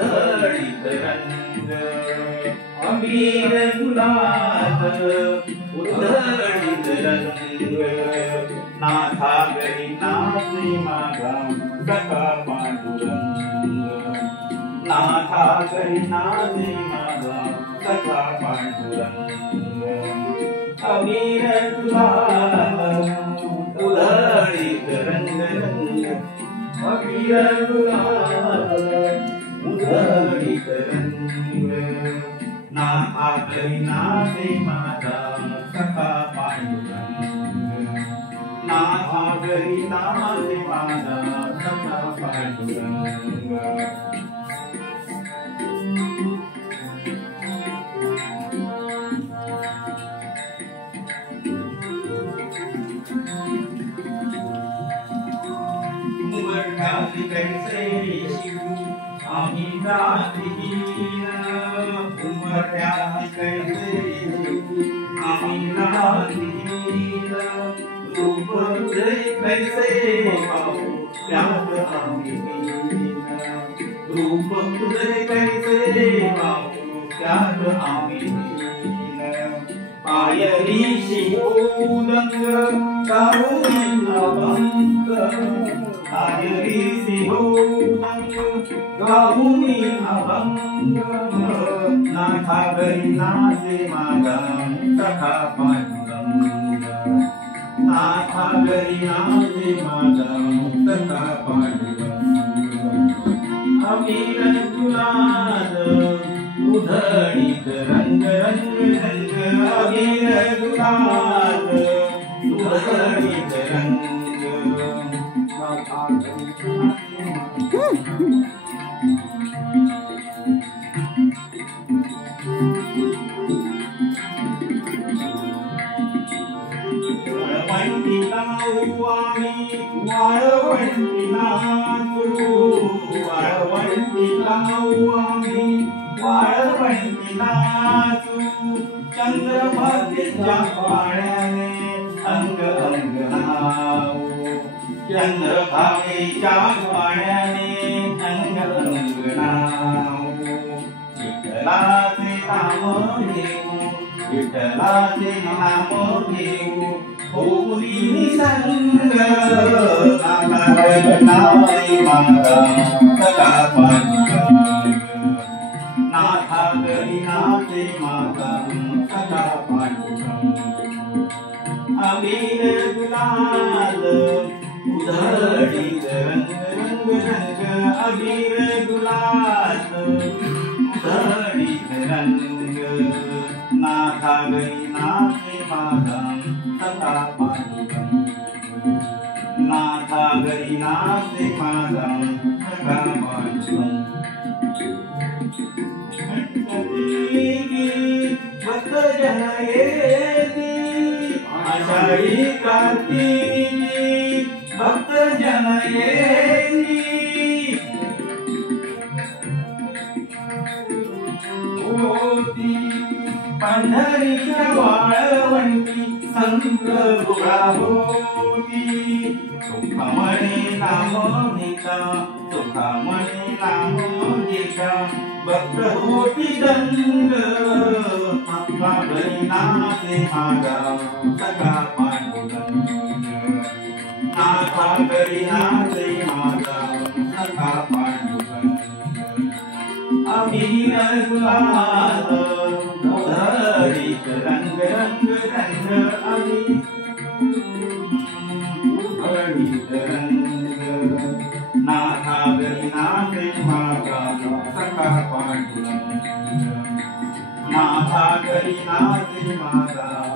उधळीत रंग अबीर गुलाल उधळीत रंग नाथा गरी नाचे माझा सखा पांडुरंग नाथा गरी नाचे माझा सखा पांडुरंग अबीर गुलाल उधळीत रंग अबीर गुलाल उधळीत रंग नाथा गरी नाचे माझा सखा पांडुरंग नाथा गरी नाचे माझा सखा पांडुरंग उमरठ्याची कैसे शिवू आम्ही जातीहीन उमरठ्याची कैसे शिवू आम्ही जातीहीन रूप तुझे कैसे पाहू त्यात आम्ही हीन रूप तुझे कैसे पाहू त्यात आम्ही हीन पायरीशी उदंग गाऊन अभंग पायरीशी उदंग गाऊन अभंग नाथा गरी नाचे माझा सखा पांडुरंग नाथा गरी नाचे माझा सखा पांडुरंग अबीर गुलाल उधळीत रंग रंग रंग अबीर गुलाल उधळीत रंग वाळवंटी लावू आम्ही वाळवंटी नाचू वाळवंटी लावू आम्ही वाळवंटी नाचू चंद्रभागेच्या पाण्याने अंग अंग नावू चंद्रभागेच्या पाण्याने अंग अंग नावू विठ्ठलाचे नाम घेऊ विठ्ठलाचे नाम घेऊ होऊनी निसंग नाथा गरी नाचे माझा सखा पांडुरंग नाथा गरी नाचे माझा सखा पांडुरंग अबीर गुलाल उधळीत रंग रंग रंग अबीर गुलाल उधळीत रंग नाथा गरी नाचे माझा सखा पांडुरंग नाथा गरी नाचे माझा सखा पांडुरंग भक्त जन येती आषाढी कार्तिकी भक्त जन येती होती पंढरीच्या वाळवंटी संत गोळा होती सुखामणे नाम घेता सुखामणे नाम घेता भक्त होती दंग नाथा गरी नाचे माझा सखा पांडुरंग नाथा गरी नाचे माझा सखा पांडुरंग अबीर गुलाल उधळीत रंग रंग रंग अबीर उधळीत रंग नाथा गरी नाचे माझा सखा पांडुरंग नाथा गरी नाचे माझा